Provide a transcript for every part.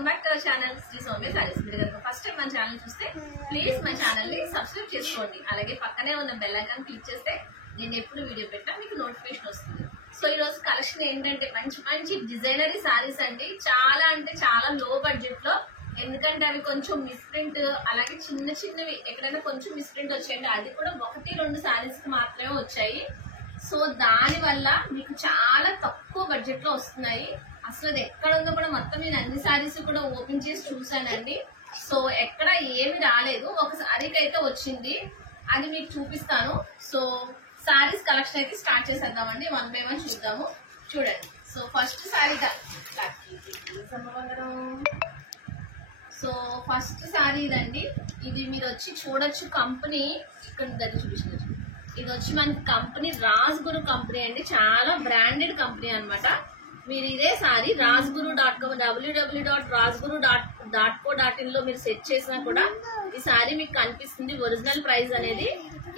Welcome back to our channel Sri Soumya Sarees. మీరు కనుక first time మన ఛానల్ చూస్తే ప్లీజ్ మన ఛానల్ ని సబ్స్క్రైబ్ చేసుకోండి. అలాగే పక్కనే ఉన్న బెల్ ఐకాన్ క్లిక్ చేస్తే నేను ఎప్పుడు వీడియో పెట్టా మీకు నోటిఫికేషన్ వస్తుంది. సో ఈ రోజు కలెక్షన్ ఏంటంటే మంచి మంచి డిజైనరీ సారీస్ అండి. చాలా అంటే చాలా లో బడ్జెట్ లో, ఎందుకంటే అవి కొంచెం మిస్ప్రింట్, అలాగే చిన్న చిన్నవి ఎక్కడైనా కొంచెం మిస్ప్రింట్ వచ్చాయండి. అది కూడా 1-2 సారీస్ కి మాత్రమే వచ్చాయి. సో దాని వల్ల మీకు చాలా తక్కువ బడ్జెట్ లో వస్తున్నాయి. అసలు అది ఎక్కడ ఉందో కూడా మొత్తం నేను అన్ని సారీస్ కూడా ఓపెన్ చేసి చూసానండి. సో ఎక్కడ ఏమి రాలేదు, ఒక సారీకి అయితే వచ్చింది, అది మీకు చూపిస్తాను. సో సారీస్ కలెక్షన్ అయితే స్టార్ట్ చేసేద్దామండి, 1 by 1 చూద్దాము. చూడండి. So first sorry so first sorry ఇదండి. ఇది మీరు వచ్చి చూడొచ్చు, కంపెనీ ఇక్కడ దగ్గర చూపించవచ్చు. ఇది వచ్చి మనకి కంపెనీ రాజ్గురు కంపెనీ అండి, చాలా బ్రాండెడ్ కంపెనీ అన్నమాట. మీరు ఇదే సారీ రాజ్గురు.com www.rajguru.co.in లో మీరు సెట్ చేసినా కూడా ఈ సారీ మీకు కనిపిస్తుంది. ఒరిజినల్ ప్రైస్ అనేది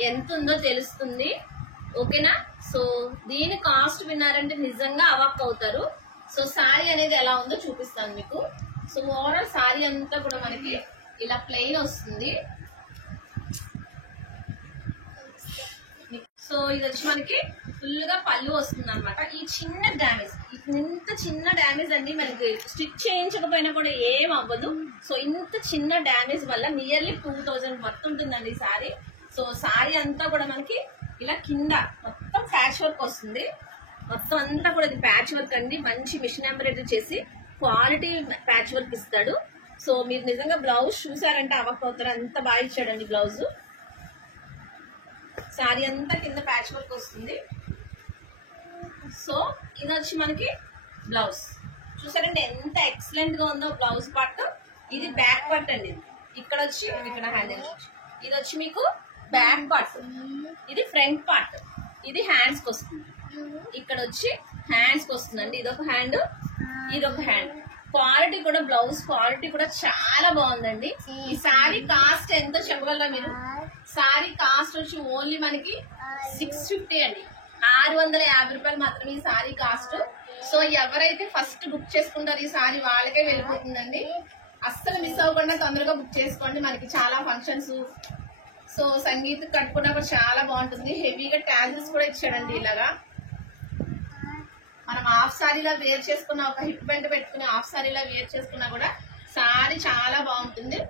ఎంత ఉందో తెలుస్తుంది, ఓకేనా. సో దీని కాస్ట్ విన్నారంటే నిజంగా అవాక్ అవుతారు. సో సారీ అనేది ఎలా ఉందో చూపిస్తాను మీకు. సో ఓవరాల్ సారీ అంతా కూడా మనకి ఇలా ప్లెయిన్ వస్తుంది. సో ఇది వచ్చి మనకి ఫుల్ గా పళ్ళు వస్తుంది అనమాట. ఈ చిన్న డ్యామేజ్, ఇంత చిన్న డ్యామేజ్ అండి, మనకి స్టిచ్ చేయించకపోయినా కూడా ఏం అవ్వదు. సో ఇంత చిన్న డ్యామేజ్ వల్ల నియర్లీ 2000 వర్త్ ఉంటుందండి ఈ సారీ. సో సారీ అంతా కూడా మనకి ఇలా కింద మొత్తం ప్యాచ్ వర్క్ వస్తుంది. మొత్తం అంతా కూడా ఇది ప్యాచ్ వర్క్ అండి, మంచి మిషన్ ఎంబ్రాయిడరీ చేసి క్వాలిటీ ప్యాచ్ వర్క్ ఇస్తాడు. సో మీరు నిజంగా బ్లౌజ్ చూసారంటే అవ్వకపోతారు, అంత బాగా ఇచ్చాడండి బ్లౌజ్. సారీ అంతా కింద ప్యాచ్ వర్క్ వస్తుంది. సో ఇది వచ్చి మనకి బ్లౌజ్ చూసారంటే ఎంత ఎక్సలెంట్ గా ఉందో బ్లౌజ్ పార్ట్. ఇది బ్యాక్ పార్ట్ అండి. ఇక్కడ వచ్చి ఇక్కడ హ్యాండిల్, ఇది వచ్చి మీకు బ్యాక్ పార్ట్, ఇది ఫ్రంట్ పార్ట్, ఇది హ్యాండ్స్ కి వస్తుంది. ఇక్కడ వచ్చి హ్యాండ్స్ కి వస్తుందండి. ఇదొక హ్యాండ్, ఇదొక హ్యాండ్. క్వాలిటీ కూడా, బ్లౌజ్ క్వాలిటీ కూడా చాలా బాగుందండి. ఈ సారీ కాస్ట్ ఎంతో చెప్పగలరా మీరు? సారీ కాస్ట్ వచ్చి ఓన్లీ మనకి 650 అండి, 650 రూపాయలు మాత్రమే ఈ సారీ కాస్ట్. సో ఎవరైతే ఫస్ట్ బుక్ చేసుకుంటారో ఈ సారీ వాళ్ళకే వెళ్ళిపోతుందండి. అస్సలు మిస్ అవ్వకుండా తొందరగా బుక్ చేసుకోండి. మనకి చాలా ఫంక్షన్స్, సో సంగీత్ కట్టుకున్నప్పుడు చాలా బాగుంటుంది. హెవీగా ట్యాజిల్స్ కూడా ఇచ్చాడండి. ఇలాగా మనం హాఫ్ సారీలా వేర్ చేసుకున్న, ఒక హిప్ బెల్ట్ పెట్టుకుని హాఫ్ సారీలా వేర్ చేసుకున్నా కూడా సారీ చాలా బాగుంటుంది.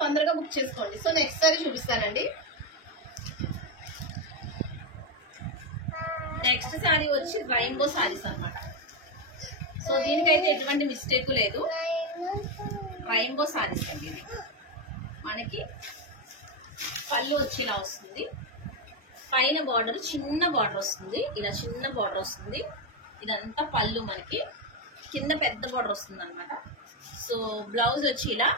తొందరగా బుక్ చేసుకోండి. సో నెక్స్ట్ సారీ చూపిస్తానండి. నెక్స్ట్ సారీ వచ్చి రైన్బో సారీస్ అన్నమాట. సో దీనికైతే ఎటువంటి మిస్టేక్ లేదు, రైన్బో సారీస్ అండి. ఇది మనకి పళ్ళు వచ్చి ఇలా వస్తుంది, పైన బార్డర్ చిన్న బార్డర్ వస్తుంది, ఇలా చిన్న బార్డర్ వస్తుంది. ఇదంతా పళ్ళు, మనకి కింద పెద్ద బార్డర్ వస్తుంది అనమాట. సో బ్లౌజ్ వచ్చి ఇలా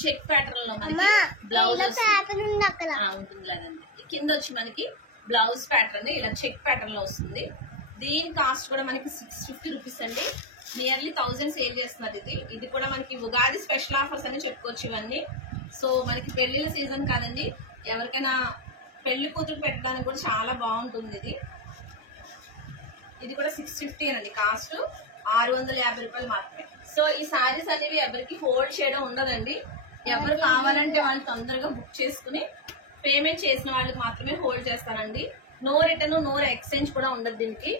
చెక్ ప్యాటర్న్ లో మనకి బ్లౌజ్ ఉంటుంది లేదండి. కింద వచ్చి మనకి బ్లౌజ్ ప్యాటర్న్ ఇలా చెక్ ప్యాటర్న్ లో వస్తుంది. దీని కాస్ట్ కూడా మనకి 650 రూపీస్ అండి, నియర్లీ 1000 సేల్ చేస్తున్నారు. ఇది కూడా మనకి ఉగాది స్పెషల్ ఆఫర్స్ అని చెప్పుకోవచ్చు ఇవన్నీ. సో మనకి పెళ్లిళ్ళ సీజన్ కాదండి, ఎవరికైనా పెళ్లి కూతురు పెట్టడానికి కూడా చాలా బాగుంటుంది. ఇది కూడా 650 అండి, కాస్ట్ 650 రూపాయలు మాత్రమే. సో ఈ సారీస్ అనేవి ఎవరికి హోల్డ్ చేయడం ఉండదండి. ఎవరు కావాలంటే వాళ్ళు తొందరగా బుక్ చేసుకుని పేమెంట్ చేసిన వాళ్ళకి మాత్రమే హోల్డ్ చేస్తానండి. నో రిటర్న్, నో ఎక్స్చేంజ్ కూడా ఉండదు దీనికి.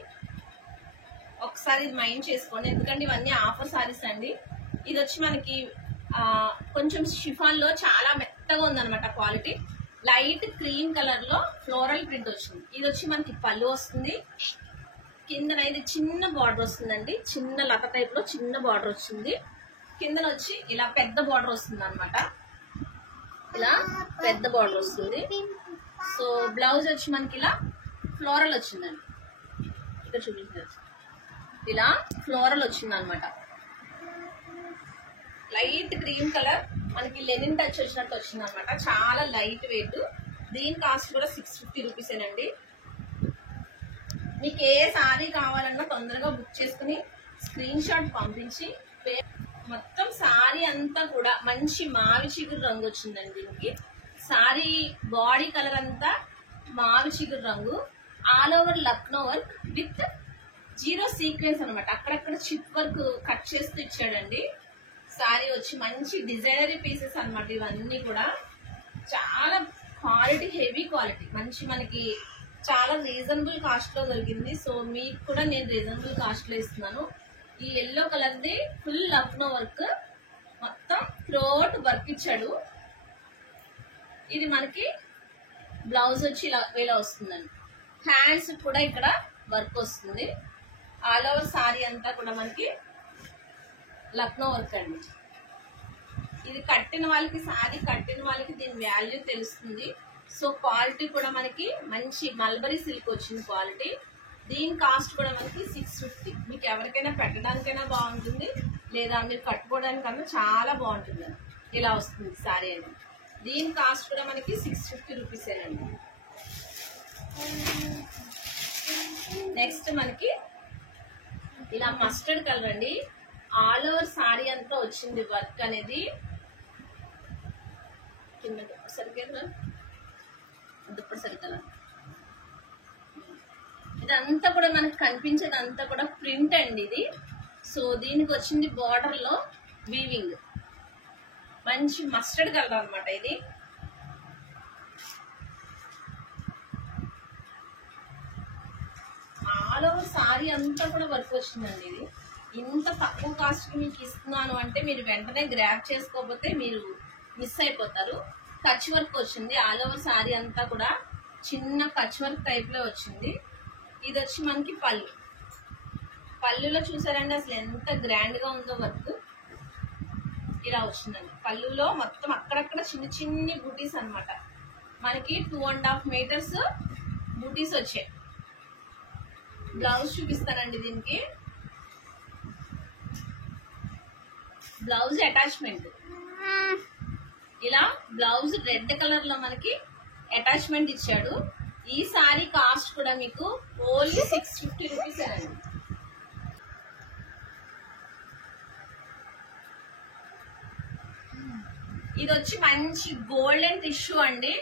ఒకసారి ఇది మైండ్ చేసుకోండి, ఎందుకంటే ఇవన్నీ ఆఫర్ సారీస్ అండి. ఇది వచ్చి మనకి కొంచెం షిఫాన్ లో చాలా మెత్తగా ఉందన్నమాట క్వాలిటీ. లైట్ క్రీమ్ కలర్ లో ఫ్లోరల్ ప్రింట్ వచ్చింది. ఇది వచ్చి మనకి పళ్ళు వస్తుంది. కింద ఇది చిన్న బార్డర్ వస్తుందండి, చిన్న లత టైప్ లో చిన్న బార్డర్ వచ్చింది. కింద వచ్చి ఇలా పెద్ద బార్డర్ వస్తుంది అనమాట, ఇలా పెద్ద బార్డర్ వస్తుంది. సో బ్లౌజ్ వచ్చి మనకి ఇలా ఫ్లోరల్ వచ్చిందండి, ఇక్కడ చూపించవచ్చు, ఇలా ఫ్లోరల్ వచ్చింది అనమాట. లైట్ క్రీమ్ కలర్, మనకి లెనిన్ టచ్ వచ్చినట్టు వచ్చింది అనమాట. చాలా లైట్ వెయిట్. దీని కాస్ట్ కూడా 650 రూపీసేనండి. మీకు ఏ సారీ కావాలన్నా తొందరగా బుక్ చేసుకుని స్క్రీన్ షాట్ పంపించి, మొత్తం సారీ అంతా కూడా మంచి మావి చిగురు రంగు వచ్చిందండి. దీనికి సారీ బాడీ కలర్ అంతా మావి చిగురు రంగు, all over Lucknow work with 0 sequence అనమాట. అక్కడక్కడ చిప్ వర్క్ కట్ చేస్తూ ఇచ్చాడండి. సారీ వచ్చి మంచి డిజైనరీ పీసెస్ అన్నమాట. ఇవన్నీ కూడా చాలా క్వాలిటీ, హెవీ క్వాలిటీ, మంచి మనకి చాలా రీజనబుల్ కాస్ట్ లో దొరికింది. సో మీకు కూడా నేను రీజనబుల్ కాస్ట్ లో ఇస్తున్నాను. ఈ yellow colour the full Lucknow work, మొత్తం థ్రోట్ వర్క్ ఇచ్చాడు. ఇది మనకి బ్లౌజ్ వచ్చి ఇలా వస్తుందండి. హ్యాండ్స్ కూడా ఇక్కడ వర్క్ వస్తుంది. ఆల్ ఓవర్ సారీ అంతా కూడా మనకి లక్నో వర్క్ అండి. ఇది కట్టిన వాళ్ళకి, సారీ కట్టిన వాళ్ళకి దీని వాల్యూ తెలుస్తుంది. సో క్వాలిటీ కూడా మనకి మంచి మల్బరీ సిల్క్ వచ్చింది క్వాలిటీ. దీని కాస్ట్ కూడా మనకి 650. మీకు ఎవరికైనా పెట్టడానికైనా బాగుంటుంది, లేదా మీరు కట్టుకోవడానికన్నా చాలా బాగుంటుంది. ఇలా వస్తుంది సారీ అండి. దీని కాస్ట్ కూడా మనకి 650 రూపీసేనండి. నెక్స్ట్ మనకి ఇలా మస్టర్డ్ కలర్ అండి. ఆల్ ఓవర్ సారీ అంతా వచ్చింది వర్క్ అనేది. ఇదంతా కూడా మనకి కనిపించేది అంతా కూడా ప్రింట్ అండి ఇది. సో దీనికి వచ్చింది బార్డర్ లో వీవింగ్, మంచి మస్టర్డ్ కలర్ అన్నమాట. ఇది ఆల్ ఓవర్ సారీ అంతా కూడా వర్క్ వచ్చిందండి. ఇది ఇంత తక్కువ కాస్ట్ కి మీకు ఇస్తున్నాను అంటే మీరు వెంటనే గ్రాబ్ చేసుకోకపోతే మీరు మిస్ అయిపోతారు. కచ్ వర్క్ వచ్చింది ఆల్ ఓవర్ సారీ అంతా కూడా, చిన్న కచ్ వర్క్ టైప్ లో వచ్చింది. ఇది వచ్చి మనకి పళ్ళులో చూసారండి అసలు ఎంత గ్రాండ్ గా ఉందో వర్క్. ఇలా వచ్చిందండి. పళ్ళులో మొత్తం అక్కడక్కడ చిన్న చిన్ని బూటీస్ అన్నమాట. మనకి 2.5 మీటర్స్ బూటీస్ వచ్చాయి. బ్లౌజ్ చూపిస్తానండి. దీనికి బ్లౌజ్ అటాచ్మెంట్ ఇలా బ్లౌజ్ రెడ్ కలర్ లో మనకి అటాచ్మెంట్ ఇచ్చాడు. ఈ సారీ కాస్ట్ కూడా మీకు ఓన్లీ 650 రూపీస్ అండి. ఇది వచ్చి మంచి గోల్డెన్ టిష్యూ అండి.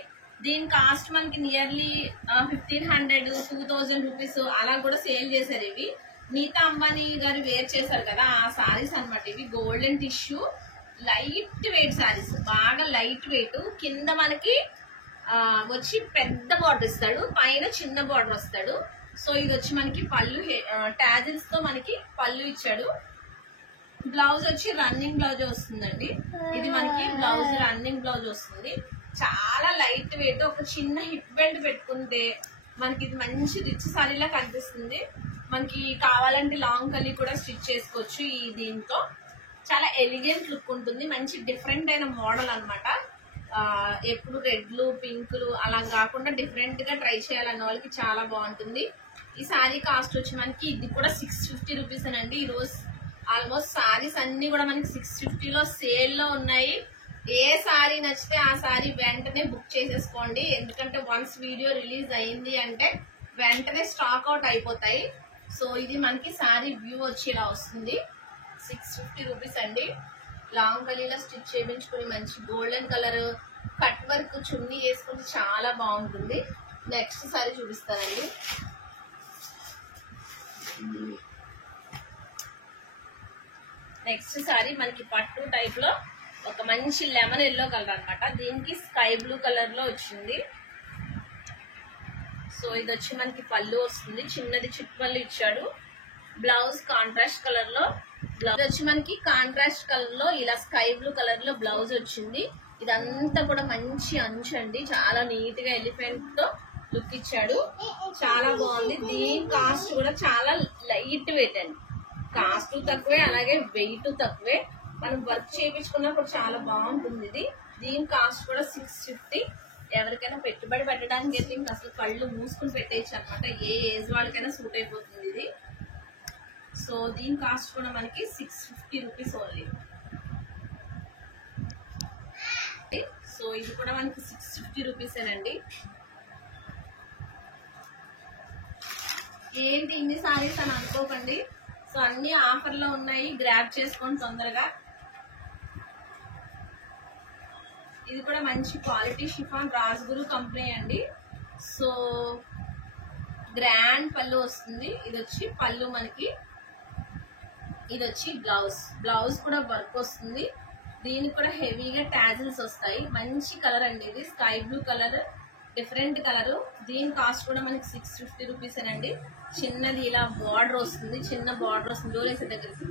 దీని కాస్ట్ మనకి నియర్లీ 1500, 2000 రూపీస్ అలా కూడా సేల్ చేశారు. ఇవి నీతా అంబానీ గారు వేర్ చేశారు కదా ఆ సారీస్ అన్నమాట. ఇవి golden tissue light weight saris, బాగా లైట్ వెయిట్. కింద మనకి వచ్చి పెద్ద బార్డర్ ఇస్తాడు, పైన చిన్న బార్డర్ వస్తాడు. సో ఇది వచ్చి మనకి పళ్ళు టాజిల్స్ తో మనకి పళ్ళు ఇచ్చాడు. బ్లౌజ్ వచ్చి రన్నింగ్ బ్లౌజ్ వస్తుందండి. ఇది మనకి బ్లౌజ్ రన్నింగ్ బ్లౌజ్ వస్తుంది. చాలా లైట్ వెయిట్. ఒక చిన్న హిప్ బెల్ట్ పెట్టుకుంటే మనకి ఇది మంచి రిచ్ సారీలా కనిపిస్తుంది. మనకి కావాలంటే లాంగ్ కలీ కూడా స్టిచ్ చేసుకోవచ్చు. ఈ దీంతో చాలా ఎలిగెంట్ లుక్ ఉంటుంది. మంచి డిఫరెంట్ అయిన మోడల్ అన్నమాట. ఎప్పుడు రెడ్లు పింకులు అలా కాకుండా డిఫరెంట్ గా ట్రై చేయాలన్న వాళ్ళకి చాలా బాగుంటుంది. ఈ సారీ కాస్ట్ వచ్చి మనకి ఇది కూడా 650 రూపీస్ అండి. ఈ రోజు ఆల్మోస్ట్ సారీస్ అన్ని కూడా మనకి 650 లో సేల్ లో ఉన్నాయి. ఏ సారీ నచ్చితే ఆ సారీ వెంటనే బుక్ చేసేసుకోండి. ఎందుకంటే వన్స్ వీడియో రిలీజ్ అయింది అంటే వెంటనే స్టాక్ అవుట్ అయిపోతాయి. సో ఇది మనకి సారీ వ్యూ వచ్చి ఇలా వస్తుంది. 650 రూపీస్ అండి. లాంగ్ గలీలో స్టిచ్ చేయించుకుని మంచి గోల్డెన్ కలర్ కట్ వర్క్ చున్నీ వేసుకుంటే చాలా బాగుంటుంది. నెక్స్ట్ సారీ చూపిస్తానండి. నెక్స్ట్ సారీ మనకి పట్టు టైప్ లో ఒక మంచి లెమన్ ఎల్లో కలర్ అన్నమాట. దీనికి స్కై బ్లూ కలర్ లో వచ్చింది. సో ఇది వచ్చి మనకి పళ్ళు వస్తుంది, చిన్నది చిట్పళ్ళు ఇచ్చాడు. బ్లౌజ్ కాంట్రాస్ట్ కలర్ లో, బ్లౌజ్ వచ్చి మనకి కాంట్రాస్ట్ కలర్ లో ఇలా స్కై బ్లూ కలర్ లో బ్లౌజ్ వచ్చింది. ఇదంతా కూడా మంచి అంచు అండి. చాలా నీట్ గా ఎలిఫెంట్ తో లుక్ ఇచ్చాడు. చాలా బాగుంది. దీని కాస్ట్ కూడా చాలా లైట్ వెయిట్ అండి. కాస్ట్ తక్కువే, అలాగే వెయిట్ తక్కువే. మనం వర్క్ చేయించుకున్నప్పుడు చాలా బాగుంటుంది ఇది. దీని కాస్ట్ కూడా 650. ఎవరికైనా పెట్టుబడి పెట్టడానికి అయితే ఇంకా అసలు కళ్ళు మూసుకుని పెట్టేయచ్చు అనమాట. ఏ ఏజ్ వాళ్ళకైనా సూట్ అయిపోతుంది ఇది. సో దీని కాస్ట్ కూడా మనకి 650 రూపీస్ ఓన్లీ. సో ఇది కూడా మనకి 650 రూపీసేనండి. ఏంటి ఇన్ని సారీస్ అని అనుకోకండి. సో అన్ని ఆఫర్ లో ఉన్నాయి, గ్రాబ్ చేసుకోండి తొందరగా. ఇది కూడా మంచి క్వాలిటీ షిఫాన్ రాజ్గురు కంపెనీ అండి. సో గ్రాండ్ పళ్ళు వస్తుంది. ఇది వచ్చి పళ్ళు మనకి ఇది వచ్చి బ్లౌజ్ కూడా వర్క్ వస్తుంది. దీనికి కూడా హెవీగా టాజిల్స్ వస్తాయి. మంచి కలర్ అండి, ఇది sky blue colour, different colour. దీని కాస్ట్ కూడా మనకి 650 రూపీస్ అండి. చిన్నది ఇలా బార్డర్ వస్తుంది, చిన్న బార్డర్ వస్తుంది. డోర్ వేసే దగ్గరికి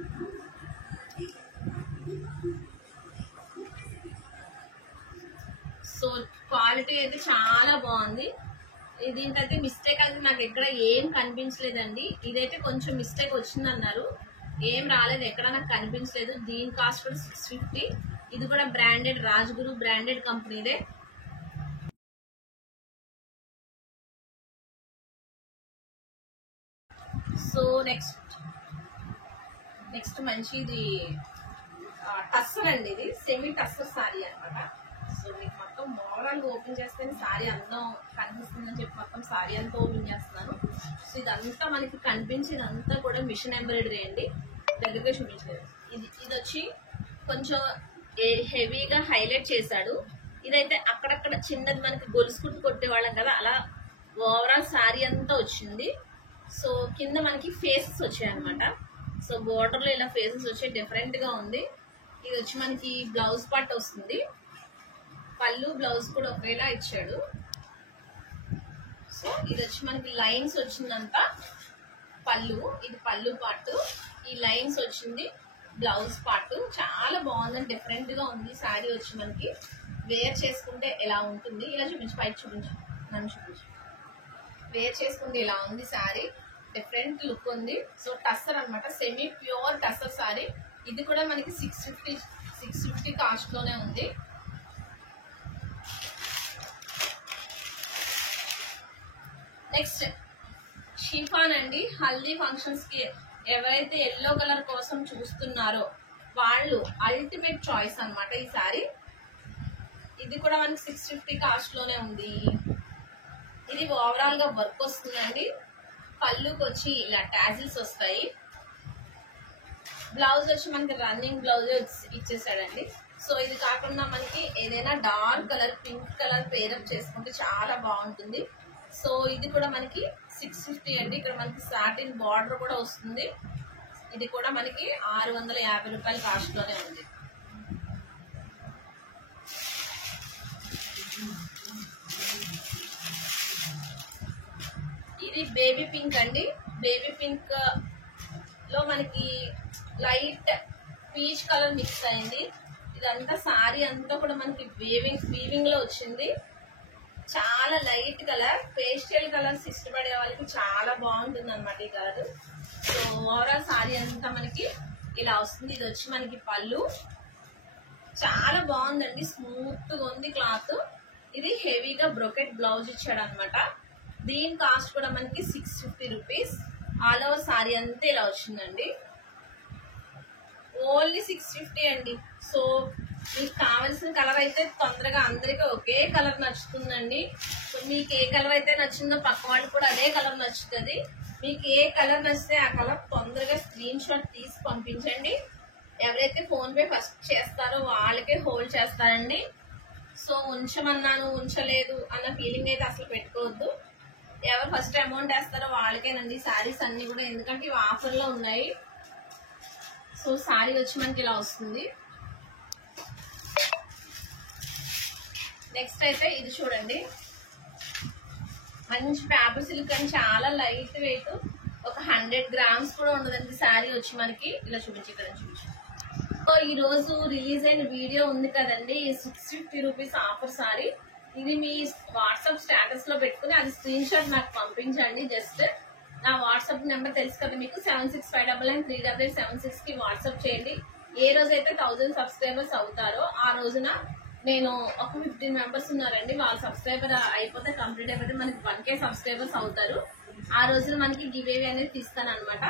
సో క్వాలిటీ అయితే చాలా బాగుంది. దీనికైతే మిస్టేక్ అయితే నాకు ఎక్కడ ఏం కనిపించలేదండి. ఇదైతే కొంచెం మిస్టేక్ వచ్చిందన్నారు, ఏం రాలేదు, ఎక్కడ నాకు కనిపించలేదు. దీని కాస్ట్ కూడా 650. ఇది కూడా బ్రాండెడ్, రాజ్గురు బ్రాండెడ్ కంపెనీదే. సో నెక్స్ట్ మంచిది టస్సర్ అండి, ఇది సెమీ టస్సర్ సారీ అనమాట. సో మీకు మొత్తం ఓవరాల్ ఓపెన్ చేస్తే సారీ అందం కనిపిస్తుందని చెప్పి మొత్తం సారీ అంతా ఓపెన్ చేస్తున్నాను. సో ఇదంతా మనకి కనిపించేదంతా కూడా మిషన్ ఎంబ్రాయిడరీ అండి. దగ్గరగా చూపించలేదు. ఇది వచ్చి కొంచెం హెవీగా హైలైట్ చేశాడు. ఇదైతే అక్కడక్కడ చిన్నది మనకి గొలుసు కుట్టు కొట్టేవాళ్ళం కదా, అలా ఓవరాల్ సారీ అంతా వచ్చింది. సో కింద మనకి ఫేసెస్ వచ్చాయి అనమాట. సో బోర్డర్ లో ఇలా ఫేసెస్ వచ్చాయి, డిఫరెంట్ గా ఉంది. ఇది వచ్చి మనకి బ్లౌజ్ పార్ట్ వస్తుంది. పళ్ళు బ్లౌజ్ కూడా ఒకేలా ఇచ్చాడు. సో ఇది వచ్చి మనకి లైన్స్ వచ్చిందంతా పళ్ళు, ఇది పళ్ళు పార్ట్, ఈ లైన్స్ వచ్చింది బ్లౌజ్ పార్ట్. చాలా బాగుందండి, డిఫరెంట్ గా ఉంది. శారీ వచ్చి మనకి వేర్ చేసుకుంటే ఎలా ఉంటుంది, ఇలా చూపించు, పైకి చూపించు, నన్ను చూపించు. వేర్ చేసుకుంటే ఇలా ఉంది శారీ, డిఫరెంట్ లుక్ ఉంది. సో టస్సర్ అనమాట, సెమీ ప్యూర్ టస్సర్ శారీ. ఇది కూడా మనకి 650 కాస్ట్ లోనే ఉంది. నెక్స్ట్ షిఫాన్ అండి. హల్దీ ఫంక్షన్స్ కి ఎవరైతే ఎల్లో కలర్ కోసం చూస్తున్నారో వాళ్ళు అల్టిమేట్ చాయిస్ అనమాట ఈ సారీ. ఇది కూడా మనకి 650 కాస్ట్ లోనే ఉంది. ఇది ఓవరాల్ గా వర్క్ వస్తుందండి. పళ్ళుకి వచ్చి ఇలా టాజిల్స్ వస్తాయి. బ్లౌజ్ వచ్చి మనకి రన్నింగ్ బ్లౌజ్ ఇచ్చేసాడండి. సో ఇది కాకుండా మనకి ఏదైనా dark colour, pink colour pair up చేసుకుంటే చాలా బాగుంటుంది. సో ఇది కూడా మనకి 650 అండి. ఇక్కడ మనకి సాటిన్ బార్డర్ కూడా వస్తుంది. ఇది కూడా మనకి 650 రూపాయల కాస్ట్ లోనే ఉంది. ఇది బేబీ పింక్ అండి. బేబీ పింక్ లో మనకి లైట్ పీచ్ కలర్ మిక్స్ అయింది. ఇదంతా సారీ అంతా కూడా మనకి వీవింగ్ లో వచ్చింది. చాలా లైట్ కలర్, పేస్టల్ కలర్స్ ఇష్టపడే వాళ్ళకి చాలా బాగుంటుంది అనమాట ఈ కలర్. సో ఓవరాల్ సారీ అంతా మనకి ఇలా వస్తుంది. ఇది వచ్చి మనకి పళ్ళు, చాలా బాగుందండి, స్మూత్ గా ఉంది క్లాత్. ఇది హెవీగా బ్రోకెట్ బ్లౌజ్ ఇచ్చాడు అనమాట. దీని కాస్ట్ కూడా మనకి 650 రూపీస్. ఆల్ ఓవర్ సారీ అంతా ఇలా వచ్చిందండి. ఓన్లీ 650 అండి. సో మీకు కావాల్సిన కలర్ అయితే తొందరగా అందరికీ ఒకే కలర్ నచ్చుతుందండి. సో మీకు ఏ కలర్ అయితే నచ్చిందో పక్క వాళ్ళకి కూడా అదే కలర్ నచ్చుతుంది. మీకు ఏ కలర్ నచ్చితే ఆ కలర్ తొందరగా స్క్రీన్ షాట్ తీసి పంపించండి. ఎవరైతే ఫోన్ పే ఫస్ట్ చేస్తారో వాళ్ళకే హోల్డ్ చేస్తారండి. సో ఉంచమన్నాను ఉంచలేదు అన్న ఫీలింగ్ అయితే అసలు పెట్టుకోవద్దు. ఎవరు ఫస్ట్ అమౌంట్ వేస్తారో వాళ్ళకేనండి శారీస్ అన్ని కూడా, ఎందుకంటే ఇవి ఆఫర్ లో ఉన్నాయి. సో శారీ వచ్చి మనకి ఇలా వస్తుంది. నెక్స్ట్ అయితే ఇది చూడండి, మంచి పేపర్ సిల్క్ అని, చాలా లైట్ వెయిట్, ఒక 100 గ్రామ్స్ కూడా ఉండదండి శారీ వచ్చి మనకి. ఇలా చూపించి, ఇక్కడ చూపించి. సో ఈ రోజు రిలీజ్ అయిన వీడియో ఉంది కదండి, 650 రూపీస్ ఆఫర్ సారీ. ఇది మీ వాట్సాప్ స్టేటస్ లో పెట్టుకుని అది స్క్రీన్ షాట్ నాకు పంపించండి. జస్ట్ నా వాట్సాప్ నెంబర్ తెలుసు కదా మీకు, 7659938876 కి వాట్సాప్ చేయండి. ఏ రోజైతే 1000 సబ్స్క్రైబర్స్ అవుతారో ఆ రోజున నేను ఒక 15 మెంబర్స్ ఉన్నారండి, వాళ్ళ సబ్స్క్రైబర్ అయిపోతే కంప్లీట్ అయిపోతే మనకి 1K సబ్స్క్రైబర్స్ అవుతారు. ఆ రోజున మనకి గివ్ అవే అనేది తీస్తాను అనమాట.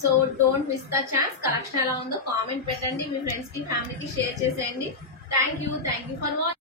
So don't miss the chance. Collection ఎలా ఉందో కామెంట్ పెట్టండి, మీ ఫ్రెండ్స్ కి ఫ్యామిలీకి షేర్ చేసేయండి. Thank you for watching.